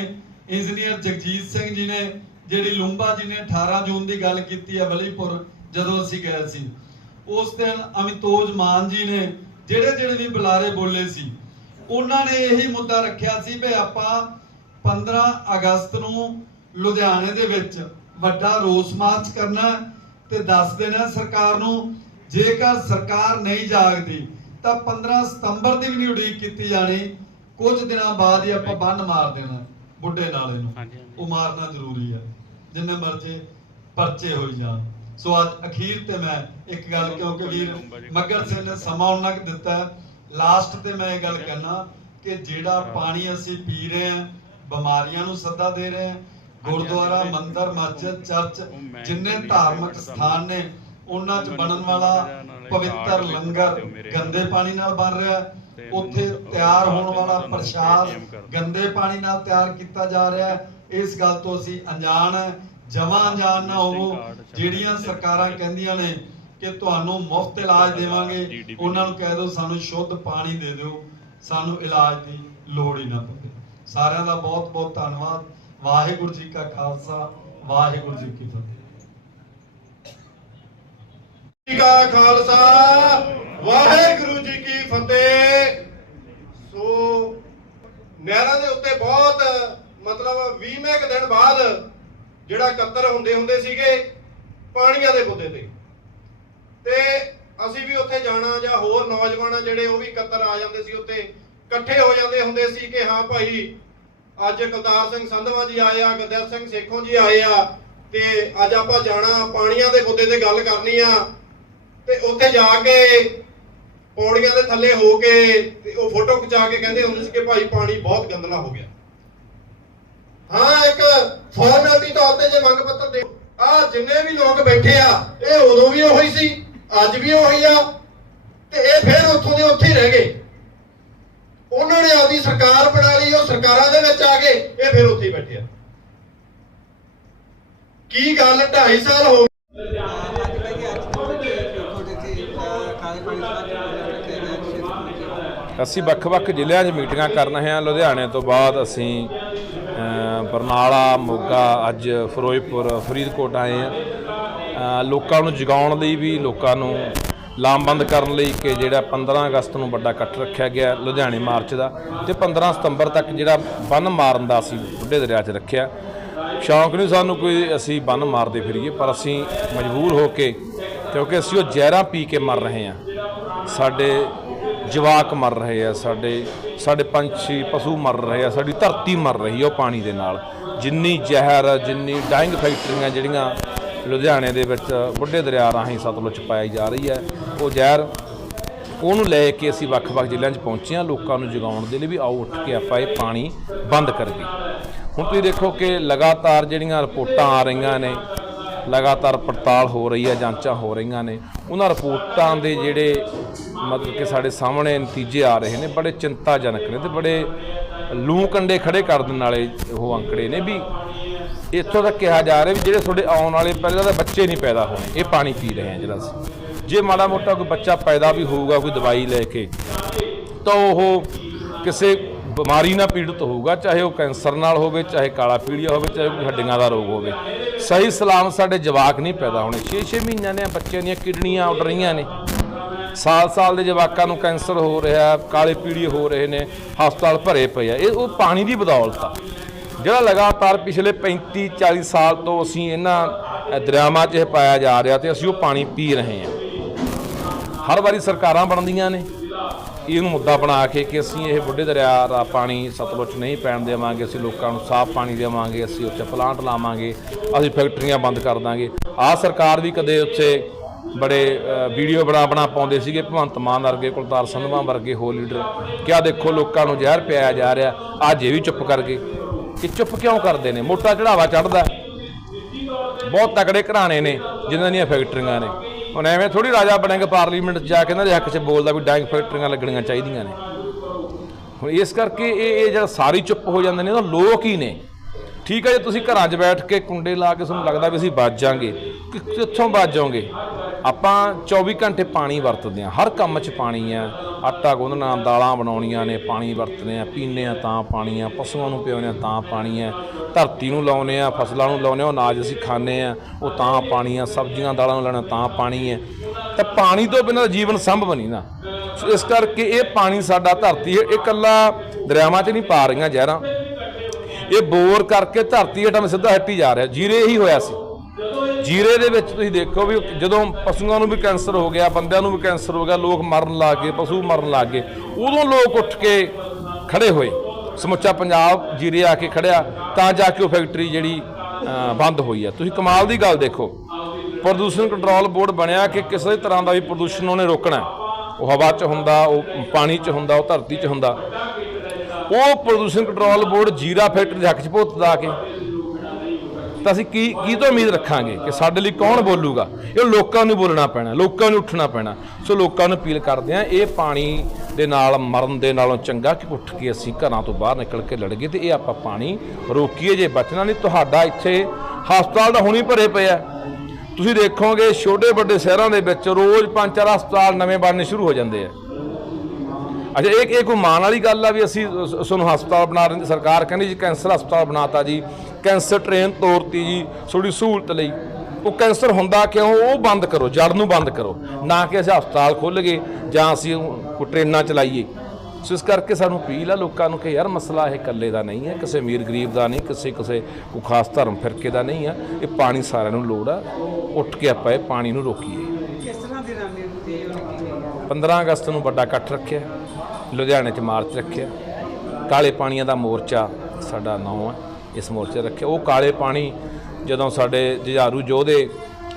ਇੰਜੀਨੀਅਰ ਜਗਜੀਤ ਸਿੰਘ ਜੀ ਨੇ, ਜਿਹੜੀ ਲੁੰਬਾ ਜੀ ਨੇ 18 ਜੂਨ ਦੀ ਗੱਲ ਕੀਤੀ ਹੈ ਬਲੀਪੁਰ, ਜਦੋਂ ਅਸੀਂ ਗਏ ਸੀ। ਉਸ ਦਿਨ ਅਮਿਤੋਜ ਮਾਨ ਜੀ ਨੇ ਜਿਹੜੇ ਜਿਹੜੇ ਵੀ ਬੁਲਾਰੇ ਬੋਲੇ ਸੀ, ਉਹਨਾਂ ਨੇ ਇਹੀ ਮੁੱਦਾ ਰੱਖਿਆ ਸੀ ਵੀ ਆਪਾਂ 15 ਅਗਸਤ ਨੂੰ ਲੁਧਿਆਣੇ ਦੇ ਵਿੱਚ ਵੱਡਾ ਰੋਸ ਮਾਰਚ ਕਰਨਾ ਤੇ ਦੱਸ ਦੇਣਾ ਸਰਕਾਰ ਨੂੰ, ਜੇਕਰ ਸਰਕਾਰ ਨਹੀਂ ਜਾਗਦੀ, ਤਾਂ 15 ਸਤੰਬਰ ਦੀ ਵੀ ਨਹੀਂ ਉਡੀਕ ਕੀਤੀ ਜਾਣੀ ਕੁਝ ਦਿਨਾਂ ਬਾਅਦ ਹੀ ਆਪਾਂ ਬੰਨ ਮਾਰ ਦੇਣਾ ਬੁੱਢੇ ਨਾਲੇ ਨੂੰ। ਉਹ ਮਾਰਨਾ ਜ਼ਰੂਰੀ ਹੈ ਜਿੰਨੇ ਮਰਜ਼ੀ ਪਰਚੇ ਹੋਈ ਜਾਣ। ਸੋ ਅੱਜ ਅਖੀਰ ਤੇ ਮੈਂ ਇੱਕ ਗੱਲ ਕਿਉਂਕਿ ਵੀਰ ਮੱਗਰ ਸਿੰਘ ਨੇ ਸਮਾਂ ਉਹਨਾਂ ਕੁ ਦਿੱਤਾ। ਲਾਸਟ ਤੇ ਮੈਂ ਇਹ ਗੱਲ ਕਹਿਣਾ ਕਿ ਜਿਹੜਾ ਪਾਣੀ ਅਸੀਂ ਪੀ ਰਹੇ ਹਾਂ ਬਿਮਾਰੀਆਂ ਨੂੰ ਸੱਦਾ ਦੇ ਰਹੇ ਹਾਂ ਗੁਰਦੁਆਰਾ ਮੰਦਿਰ ਮਸਜਿਦ ਚਰਚ ਜਿੰਨੇ ਧਾਰਮਿਕ ਸਥਾਨ ਨੇ ਉਹਨਾਂ 'ਚ ਬਣਨ ਵਾਲਾ ਪਵਿੱਤਰ ਲੰਗਰ ਗੰਦੇ ਪਾਣੀ ਨਾਲ ਬਣ ਰਿਹਾ। ਉੱਥੇ ਤਿਆਰ ਹੋਣ ਵਾਲਾ ਪ੍ਰਸ਼ਾਦ ਗੰਦੇ ਪਾਣੀ ਨਾਲ ਤਿਆਰ ਕੀਤਾ ਜਾ ਰਿਹਾ ਹੈ। ਇਸ ਗੱਲ ਤੋਂ ਅਸੀਂ ਅਣਜਾਣ ਹੈ। ਜਮਾਂ ਅਣਜਾਣ ਨਾ ਹੋਵੋ। ਜਿਹੜੀਆਂ ਸਰਕਾਰਾਂ ਕਹਿੰਦੀਆਂ ਨੇ ਕਿ ਤੁਹਾਨੂੰ ਮੁਫਤ ਇਲਾਜ ਦੇਵਾਂਗੇ ਉਹਨਾਂ ਨੂੰ ਕਹਿ ਦਿਓ ਸਾਨੂੰ ਸ਼ੁੱਧ ਪਾਣੀ ਦੇ ਦਿਓ। ਸਾਨੂੰ ਇਲਾਜ ਦੀ ਲੋੜ ਹੀ ਨਾ ਪਵੇ। ਸਾਰਿਆਂ ਦਾ ਬਹੁਤ ਬਹੁਤ ਧੰਨਵਾਦ। ਵਾਹਿਗੁਰੂ ਜੀ ਕਾ ਖਾਲਸਾ ਵਾਹਿਗੁਰੂ ਜੀ ਕੀ ਫਤਿਹ। ਜੀ ਕਾ ਖਾਲਸਾ। ਵਾਹਿਗੁਰੂ ਜੀ ਕੀ ਫਤਿਹ। ਸੋ ਨਹਿਰਾਂ ਦੇ ਉੱਤੇ ਬਹੁਤ, ਮਤਲਬ 20ਵੇਂ ਕੁ ਦਿਨ ਬਾਅਦ ਜਿਹੜਾ ਇਕੱਤਰ ਹੁੰਦੇ ਹੁੰਦੇ ਸੀਗੇ, ਪਾਣੀਆਂ ਦੇ ਮੁੱਦੇ ਤੇ। ਤੇ ਅਸੀਂ ਵੀ ਉੱਥੇ ਜਾਣਾ ਜਾਂ ਹੋਰ ਨੌਜਵਾਨ ਜਿਹੜੇ ਉਹ ਵੀ ਇਕੱਤਰ ਆ ਜਾਂਦੇ ਸੀ, ਉੱਥੇ ਇਕੱਠੇ ਹੋ ਜਾਂਦੇ ਹੁੰਦੇ ਸੀ ਕਿ ਹਾਂ ਭਾਈ, ਅੱਜ ਕੁਲਤਾਰ ਸਿੰਘ ਸੰਧਵਾ ਜੀ ਆਏ ਆ ਗੁਰਦੇਵ ਸਿੰਘ ਸੇਖੋਂ ਜੀ ਆਏ ਆ, ਤੇ ਅੱਜ ਆਪਾਂ ਜਾਣਾ, ਪਾਣੀਆਂ ਦੇ ਮੁੱਦੇ ਤੇ ਗੱਲ ਕਰਨੀ ਆ। ਤੇ ਉੱਥੇ ਜਾ ਕੇ ਪੌੜੀਆਂ ਦੇ ਥੱਲੇ ਹੋ ਕੇ ਤੇ ਉਹ ਫੋਟੋ ਖਿਚਾ ਕੇ ਕਹਿੰਦੇ ਹੁੰਦੇ ਸੀ ਕਿ ਭਾਈ ਪਾਣੀ ਬਹੁਤ ਗੰਦਲਾ ਹੋ ਗਿਆ। ਹਾਂ, ਇੱਕ ਫਾਰਮੈਲਿਟੀ ਤੌਰ ਤੇ ਜੇ ਮੰਗ ਪੱਤਰ ਦੇ ਆ ਜਿੰਨੇ ਵੀ ਲੋਕ ਬੈਠੇ ਆ, ਇਹ ਉਦੋਂ ਵੀ ਉਹੀ ਸੀ, ਅੱਜ ਵੀ ਉਹੀ ਆ, ਤੇ ਇਹ ਫਿਰ ਉੱਥੋਂ ਦੇ ਉੱਥੇ ਰਹਿ ਗਏ। ਉਹਨਾਂ ਨੇ ਆਪਦੀ ਸਰਕਾਰ ਬਣਾ ਲਈ, ਉਹ ਸਰਕਾਰਾਂ ਦੇ ਵਿੱਚ ਆ ਗਏ ਇਹ ਫਿਰ ਉੱਥੇ ਹੀ ਬੈਠੇ ਆ। ਕੀ ਗੱਲ 2.5 ਸਾਲ ਹੋ ਅਸੀਂ ਵੱਖ-ਵੱਖ ਜ਼ਿਲ੍ਹਿਆਂ 'ਚ ਮੀਟਿੰਗਾਂ ਕਰ ਰਹੇ ਹਾਂ। ਲੁਧਿਆਣੇ ਤੋਂ ਬਾਅਦ ਅਸੀਂ ਬਰਨਾਲਾ, ਮੋਗਾ, ਅੱਜ ਫਿਰੋਜ਼ਪੁਰ, ਫਰੀਦਕੋਟ ਆਏ ਹਾਂ। ਲੋਕਾਂ ਨੂੰ ਜਗਾਉਣ ਲਈ ਵੀ, ਲੋਕਾਂ ਨੂੰ ਲਾਮਬੰਦ ਕਰਨ ਲਈ ਕਿ ਜਿਹੜਾ 15 ਅਗਸਤ ਨੂੰ ਵੱਡਾ ਇਕੱਠ ਰੱਖਿਆ ਗਿਆ ਲੁਧਿਆਣੇ ਮਾਰਚ ਦਾ ਤੇ 15 ਸਤੰਬਰ ਤੱਕ ਜਿਹੜਾ ਬੰਨ ਮਾਰਨ ਦਾ ਅਸੀਂ ਬੁੱਢੇ ਦਰਿਆ 'ਚ ਰੱਖਿਆ। ਸ਼ੌਂਕ ਨਹੀਂ ਸਾਨੂੰ ਕੋਈ ਅਸੀਂ ਬੰਨ ਮਾਰਦੇ ਫਿਰੀਏ, ਪਰ ਅਸੀਂ ਮਜਬੂਰ ਹੋ ਕੇ, ਕਿਉਂਕਿ ਅਸੀਂ ਉਹ ਜ਼ਹਿਰਾਂ ਪੀ ਕੇ ਮਰ ਰਹੇ ਹਾਂ। ਸਾਡੇ ਜਵਾਕ ਮਰ ਰਹੇ ਆ, ਸਾਡੇ ਸਾਡੇ ਪੰਛੀ, ਪਸ਼ੂ ਮਰ ਰਹੇ ਆ, ਸਾਡੀ ਧਰਤੀ ਮਰ ਰਹੀ ਆ ਉਹ ਪਾਣੀ ਦੇ ਨਾਲ। ਜਿੰਨੀ ਜ਼ਹਿਰ ਜਿੰਨੀ ਡਾਈਂਗ ਫੈਕਟਰੀਆਂ ਜਿਹੜੀਆਂ ਲੁਧਿਆਣੇ ਦੇ ਵਿੱਚ ਬੁੱਢੇ ਦਰਿਆ ਰਾਹੀਂ ਸਤਲੁਜ ਪਾਈ ਜਾ ਰਹੀ ਹੈ ਉਹ ਜ਼ਹਿਰ ਉਹਨੂੰ ਲੈ ਕੇ ਅਸੀਂ ਵੱਖ-ਵੱਖ ਜ਼ਿਲ੍ਹਿਆਂ 'ਚ ਪਹੁੰਚੇ ਹਾਂ ਲੋਕਾਂ ਨੂੰ ਜਗਾਉਣ ਦੇ ਲਈ ਵੀ ਆਓ ਉੱਠ ਕੇ ਆਪਾਂ ਇਹ ਪਾਣੀ ਬੰਦ ਕਰ ਕਰੀਏ ਹੁਣ ਤੁਸੀਂ ਦੇਖੋ ਕਿ ਲਗਾਤਾਰ ਜਿਹੜੀਆਂ ਰਿਪੋਰਟਾਂ ਆ ਰਹੀਆਂ ਨੇ ਲਗਾਤਾਰ ਪੜਤਾਲ ਹੋ ਰਹੀ ਹੈ, ਜਾਂਚਾਂ ਹੋ ਰਹੀਆਂ ਨੇ। ਉਹਨਾਂ ਰਿਪੋਰਟਾਂ ਦੇ ਜਿਹੜੇ ਮਤਲਬ ਕਿ ਸਾਡੇ ਸਾਹਮਣੇ ਨਤੀਜੇ ਆ ਰਹੇ ਨੇ, ਬੜੇ ਚਿੰਤਾਜਨਕ ਨੇ ਤੇ ਬੜੇ ਲੂ ਕੰਡੇ ਖੜੇ ਕਰ ਦੇਣ ਵਾਲੇ ਉਹ ਅੰਕੜੇ ਨੇ ਵੀ ਇੱਥੋਂ ਤੱਕ ਕਿਹਾ ਜਾ ਰਿਹਾ ਵੀ ਜਿਹੜੇ ਤੁਹਾਡੇ ਆਉਣ ਵਾਲੇ ਪਹਿਲਾਂ ਤਾਂ ਬੱਚੇ ਨਹੀਂ ਪੈਦਾ ਹੋਣੇ, ਇਹ ਪਾਣੀ ਪੀ ਰਹੇ ਆ ਜਿਹੜਾ ਅਸੀਂ। ਜੇ ਮਾੜਾ ਮੋਟਾ ਕੋਈ ਬੱਚਾ ਪੈਦਾ ਵੀ ਹੋਊਗਾ, ਕੋਈ ਦਵਾਈ ਲੈ ਕੇ, ਤਾਂ ਉਹ ਕਿਸੇ ਬਿਮਾਰੀ ਨਾਲ ਪੀੜਤ ਹੋਊਗਾ, ਚਾਹੇ ਉਹ ਕੈਂਸਰ ਨਾਲ ਹੋਵੇ, ਚਾਹੇ ਕਾਲਾ ਪੀਲੀਆ ਹੋਵੇ, ਚਾਹੇ ਕੋਈ ਹੱਡੀਆਂ ਦਾ ਰੋਗ ਹੋਵੇ। ਸਹੀ ਸਲਾਮ ਸਾਡੇ ਜਵਾਕ ਨਹੀਂ ਪੈਦਾ ਹੋਣੇ। 6-6 ਮਹੀਨਿਆਂ ਦੇ ਬੱਚਿਆਂ ਦੀਆਂ ਕਿਡਨੀਆਂ ਉੱਡ ਰਹੀਆਂ ਨੇ। ਸਾਲ-ਸਾਲ ਦੇ ਜਵਾਕਾਂ ਨੂੰ ਕੈਂਸਰ ਹੋ ਰਿਹਾ, ਕਾਲੇ ਪੀਲੀਏ ਹੋ ਰਹੇ ਨੇ, ਹਸਪਤਾਲ ਭਰੇ ਪਏ ਆ। ਇਹ ਉਹ ਪਾਣੀ ਦੀ ਬਦੌਲਤ ਆ। ਜਿਹੜਾ ਲਗਾਤਾਰ ਪਿਛਲੇ 35 40 ਸਾਲ ਤੋਂ ਅਸੀਂ ਇਹਨਾਂ ਦਰਿਆਵਾਂ 'ਚ ਇਹ ਪਾਇਆ ਜਾ ਰਿਹਾ ਤੇ ਅਸੀਂ ਉਹ ਪਾਣੀ ਪੀ ਰਹੇ ਹਾਂ। ਹਰ ਵਾਰੀ ਸਰਕਾਰਾਂ ਬਣਦੀਆਂ ਨੇ। ਇਹਨੂੰ ਮੁੱਦਾ ਬਣਾ ਕੇ ਕਿ ਅਸੀਂ ਇਹ ਬੁੱਢੇ ਦਰਿਆ ਦਾ ਪਾਣੀ ਸਤਲੁਜ ਨਹੀਂ ਪੈਣ ਦੇਵਾਂਗੇ, ਅਸੀਂ ਲੋਕਾਂ ਨੂੰ ਸਾਫ਼ ਪਾਣੀ ਦੇਵਾਂਗੇ, ਅਸੀਂ ਉੱਥੇ ਪਲਾਂਟ ਲਾਵਾਂਗੇ, ਅਸੀਂ ਫੈਕਟਰੀਆਂ ਬੰਦ ਕਰ ਦਾਂਗੇ। ਆਹ ਸਰਕਾਰ ਵੀ ਕਦੇ ਉੱਥੇ ਬੜੇ ਵੀਡੀਓ ਬਣਾ ਬਣਾ ਪਾਉਂਦੇ ਸੀਗੇ, ਭਗਵੰਤ ਮਾਨ ਵਰਗੇ, ਕੁਲਤਾਰ ਸੰਧਵਾ ਵਰਗੇ ਹੋਰ ਲੀਡਰ। ਕਿਆ ਦੇਖੋ, ਲੋਕਾਂ ਨੂੰ ਜ਼ਹਿਰ ਪਿਆਇਆ ਜਾ ਰਿਹਾ, ਅੱਜ ਇਹ ਵੀ ਚੁੱਪ ਕਰ ਗਏ। ਕਿ ਚੁੱਪ ਕਿਉਂ ਕਰਦੇ ਨੇ? ਮੋਟਾ ਚੜਾਵਾ ਚੜਦਾ ਬਹੁਤ ਤਕੜੇ ਘਰਾਣੇ ਨੇ, ਜਿਨ੍ਹਾਂ ਦੀਆਂ ਫੈਕਟਰੀਆਂ ਨੇ। ਹੁਣ ਐਵੇਂ ਥੋੜੀ ਰਾਜਾ ਬਣੇਗਾ ਪਾਰਲੀਮੈਂਟ 'ਚ ਜਾ ਕੇ ਇਹਨਾਂ ਦੇ ਹੱਕ 'ਚ ਬੋਲਦਾ ਵੀ ਡੈਂਗ ਫੈਕਟਰੀਆਂ ਲੱਗਣੀਆਂ ਚਾਹੀਦੀਆਂ ਨੇ। ਹੁਣ ਇਸ ਕਰਕੇ ਇਹ ਇਹ ਜਿਹੜਾ ਸਾਰੀ ਚੁੱਪ ਹੋ ਜਾਂਦੇ ਨੇ, ਉਹ ਲੋਕ ਹੀ ਨੇ। ਠੀਕ ਹੈ ਜੇ, ਤੁਸੀਂ ਘਰਾਂ 'ਚ ਬੈਠ ਕੇ ਕੁੰਡੇ ਲਾ ਕੇ, ਤੁਹਾਨੂੰ ਲੱਗਦਾ ਵੀ ਅਸੀਂ ਬਚ ਜਾਾਂਗੇ। ਕਿ ਕਿੱਥੋਂ ਬਚ ਜਾਓਗੇ? ਆਪਾਂ 24 ਘੰਟੇ ਪਾਣੀ ਵਰਤਦੇ ਹਾਂ। ਹਰ ਕੰਮ 'ਚ ਪਾਣੀ ਆ ਆਟਾ ਗੁੰਨਣਾ, ਦਾਲਾਂ ਬਣਾਉਣੀਆਂ ਨੇ, ਪਾਣੀ ਵਰਤਦੇ ਆ ਪੀਂਦੇ ਆ ਤਾਂ ਪਾਣੀ ਆ ਪਸ਼ੂਆਂ ਨੂੰ ਪਿਆਉਂਦੇ ਆ ਤਾਂ ਪਾਣੀ ਆ ਧਰਤੀ ਨੂੰ ਲਾਉਨੇ ਆ ਫਸਲਾਂ ਨੂੰ ਲਾਉਨੇ ਆ ਉਹ ਅਨਾਜ ਅਸੀਂ ਖਾਂਦੇ ਆ ਉਹ ਤਾਂ ਪਾਣੀ ਆ ਸਬਜ਼ੀਆਂ, ਦਾਲਾਂ ਨੂੰ ਲੈਣਾ ਤਾਂ ਪਾਣੀ ਹੈ। ਤਾਂ ਪਾਣੀ ਤੋਂ ਬਿਨਾਂ ਜੀਵਨ ਸੰਭਵ ਨਹੀਂ ਨਾ। ਸੋ ਇਸ ਕਰਕੇ ਇਹ ਪਾਣੀ ਸਾਡਾ ਧਰਤੀ ਹੈ ਇਹ ਇਕੱਲਾ ਦਰਿਆਵਾਂ 'ਚ ਨਹੀਂ ਪਾ ਰਹੀਆਂ ਜ਼ਹਿਰਾਂ। ਇਹ ਬੋਰ ਕਰਕੇ ਧਰਤੀ ਹੇਠਾਂ ਸਿੱਧਾ ਹੱਟੀ ਜਾ ਰਿਹਾ। ਜੀਰੇ ਹੀ ਹੋਇਆ ਸੀ। ਜੀਰੇ ਦੇ ਵਿੱਚ ਤੁਸੀਂ ਦੇਖੋ ਵੀ ਜਦੋਂ ਪਸ਼ੂਆਂ ਨੂੰ ਵੀ ਕੈਂਸਰ ਹੋ ਗਿਆ, ਬੰਦਿਆਂ ਨੂੰ ਵੀ ਕੈਂਸਰ ਹੋ ਗਿਆ, ਲੋਕ ਮਰਨ ਲੱਗ ਗਏ, ਪਸ਼ੂ ਮਰਨ ਲੱਗ ਗਏ, ਉਦੋਂ ਲੋਕ ਉੱਠ ਕੇ ਖੜੇ ਹੋਏ। ਸਮੁੱਚਾ ਪੰਜਾਬ ਜੀਰੇ ਆ ਕੇ ਖੜਿਆ, ਤਾਂ ਜਾ ਕੇ ਉਹ ਫੈਕਟਰੀ ਜਿਹੜੀ ਬੰਦ ਹੋਈ ਆ। ਤੁਸੀਂ ਕਮਾਲ ਦੀ ਗੱਲ ਦੇਖੋ, ਪ੍ਰਦੂਸ਼ਣ ਕੰਟਰੋਲ ਬੋਰਡ ਬਣਿਆ ਕਿ ਕਿਸੇ ਤਰ੍ਹਾਂ ਦਾ ਵੀ ਪ੍ਰਦੂਸ਼ਣ ਉਹਨੇ ਰੋਕਣਾ ਉਹ ਹਵਾ 'ਚ ਹੁੰਦਾ, ਉਹ ਪਾਣੀ 'ਚ ਹੁੰਦਾ, ਉਹ ਧਰਤੀ 'ਚ ਹੁੰਦਾ। ਉਹ ਪ੍ਰਦੂਸ਼ਣ ਕੰਟਰੋਲ ਬੋਰਡ ਜੀਰਾ ਫੈਕਟਰੀ ਦੇ ਹੱਕ 'ਚ ਭੁੱਤਦਾ ਕੇ। ਤਾਂ ਅਸੀਂ ਕੀ ਕੀ ਤੋਂ ਉਮੀਦ ਰੱਖਾਂਗੇ ਕਿ ਸਾਡੇ ਲਈ ਕੌਣ ਬੋਲੂਗਾ? ਇਹ ਲੋਕਾਂ ਨੂੰ ਬੋਲਣਾ ਪੈਣਾ, ਲੋਕਾਂ ਨੂੰ ਉੱਠਣਾ ਪੈਣਾ। ਸੋ ਲੋਕਾਂ ਨੂੰ ਅਪੀਲ ਕਰਦੇ ਆ ਇਹ ਪਾਣੀ ਦੇ ਨਾਲ, ਮਰਨ ਦੇ ਨਾਲੋਂ ਚੰਗਾ ਕਿ ਉੱਠ ਕੇ ਅਸੀਂ ਘਰਾਂ ਤੋਂ ਬਾਹਰ ਨਿਕਲ ਕੇ ਲੜੀਏ ਤੇ ਇਹ ਆਪਾਂ ਪਾਣੀ ਰੋਕੀਏ ਜੇ ਬਚਣਾ ਨਹੀਂ, ਤੁਹਾਡਾ ਇੱਥੇ ਹਸਪਤਾਲ ਤਾਂ ਹੁਣੀ ਭਰੇ ਪਏ ਆ। ਤੁਸੀਂ ਦੇਖੋਗੇ ਛੋਟੇ ਵੱਡੇ ਸ਼ਹਿਰਾਂ ਦੇ ਵਿੱਚ ਰੋਜ਼ ਪੰਜ ਚਾਰ ਹਸਪਤਾਲ ਨਵੇਂ ਬਣਨੇ ਸ਼ੁਰੂ ਹੋ ਜਾਂਦੇ ਆ। ਅੱਛਾ ਇਹ ਇਹ ਕੋਈ ਮਾਣ ਵਾਲੀ ਗੱਲ ਆ ਵੀ ਅਸੀਂ ਤੁਹਾਨੂੰ ਹਸਪਤਾਲ ਬਣਾ ਰਹੇ ਹਾਂ। ਸਰਕਾਰ ਕਹਿੰਦੀ ਜੀ ਕੈਂਸਰ ਹਸਪਤਾਲ ਬਣਾਤਾ ਜੀ, ਕੈਂਸਰ ਟ੍ਰੇਨ ਤੋਰਤੀ ਜੀ ਥੋੜੀ ਸਹੂਲਤ ਲਈ। ਉਹ ਕੈਂਸਰ ਹੁੰਦਾ ਕਿਉਂ? ਉਹ ਬੰਦ ਕਰੋ, ਜੜ ਨੂੰ ਬੰਦ ਕਰੋ। ਨਾ ਕਿ ਅਸੀਂ ਹਸਪਤਾਲ ਖੋਲ੍ਹ ਗਏ ਜਾਂ ਅਸੀਂ ਉਹ ਕੋਈ ਟ੍ਰੇਨਾਂ ਚਲਾਈਏ। ਸੋ ਇਸ ਕਰਕੇ ਸਾਨੂੰ ਅਪੀਲ ਆ ਲੋਕਾਂ ਨੂੰ ਕਿ ਯਾਰ ਮਸਲਾ ਇਹ ਇਕੱਲੇ ਦਾ ਨਹੀਂ ਹੈ, ਕਿਸੇ ਅਮੀਰ ਗਰੀਬ ਦਾ ਨਹੀਂ, ਕਿਸੇ ਕਿਸੇ ਕੋਈ ਖਾਸ ਧਰਮ ਫਿਰਕੇ ਦਾ ਨਹੀਂ ਆ ਇਹ ਪਾਣੀ ਸਾਰਿਆਂ ਨੂੰ ਲੋੜ ਆ, ਉੱਠ ਕੇ ਆਪਾਂ ਇਹ ਪਾਣੀ ਨੂੰ ਰੋਕੀਏ। ਕਿਸ ਤਰ੍ਹਾਂ ਦੀ ਰਣਨੀਤੀ 15 ਅਗਸਤ ਨੂੰ ਵੱਡਾ ਇਕੱਠ ਰੱਖਿਆ, ਲੁਧਿਆਣੇ 'ਚ ਮਾਰਚ ਰੱਖਿਆ। ਕਾਲੇ ਪਾਣੀਆਂ ਦਾ ਮੋਰਚਾ ਸਾਡਾ ਨਾਂ ਹੈ, ਇਸ ਮੋਰਚੇ ਰੱਖਿਆ। ਉਹ ਕਾਲੇ ਪਾਣੀ ਜਦੋਂ ਸਾਡੇ ਜੁਝਾਰੂ ਯੋਧੇ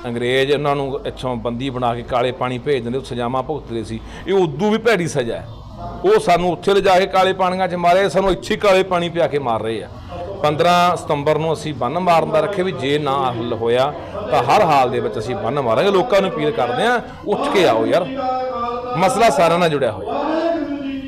ਅੰਗਰੇਜ਼ ਉਹਨਾਂ ਨੂੰ ਇੱਥੋਂ ਬੰਦੀ ਬਣਾ ਕੇ ਕਾਲੇ ਪਾਣੀ ਭੇਜ ਦਿੰਦੇ, ਉਹ ਸਜ਼ਾਵਾਂ ਭੁਗਤਦੇ ਸੀ। ਇਹ ਉਦੋਂ ਵੀ ਭੈੜੀ ਸਜ਼ਾ ਹੈ। ਉਹ ਸਾਨੂੰ ਉੱਥੇ ਲਿਜਾ ਕੇ ਕਾਲੇ ਪਾਣੀਆਂ 'ਚ ਮਾਰੇ, ਸਾਨੂੰ ਇੱਥੇ ਹੀ ਕਾਲੇ ਪਾਣੀ ਪਿਆ ਕੇ ਮਾਰ ਰਹੇ ਆ। 15 ਸਤੰਬਰ ਨੂੰ ਅਸੀਂ ਬੰਨ ਮਾਰਨ ਦਾ ਰੱਖੇ ਵੀ ਜੇ ਨਾ ਹੱਲ ਹੋਇਆ, ਤਾਂ ਹਰ ਹਾਲ ਦੇ ਵਿੱਚ ਅਸੀਂ ਬੰਨ ਮਾਰਾਂਗੇ। ਲੋਕਾਂ ਨੂੰ ਅਪੀਲ ਕਰਦੇ ਆ ਉੱਠ ਕੇ ਆਓ ਯਾਰ। ਮਸਲਾ ਸਾਰਿਆਂ ਨਾਲ ਜੁੜਿਆ ਹੋਇਆ।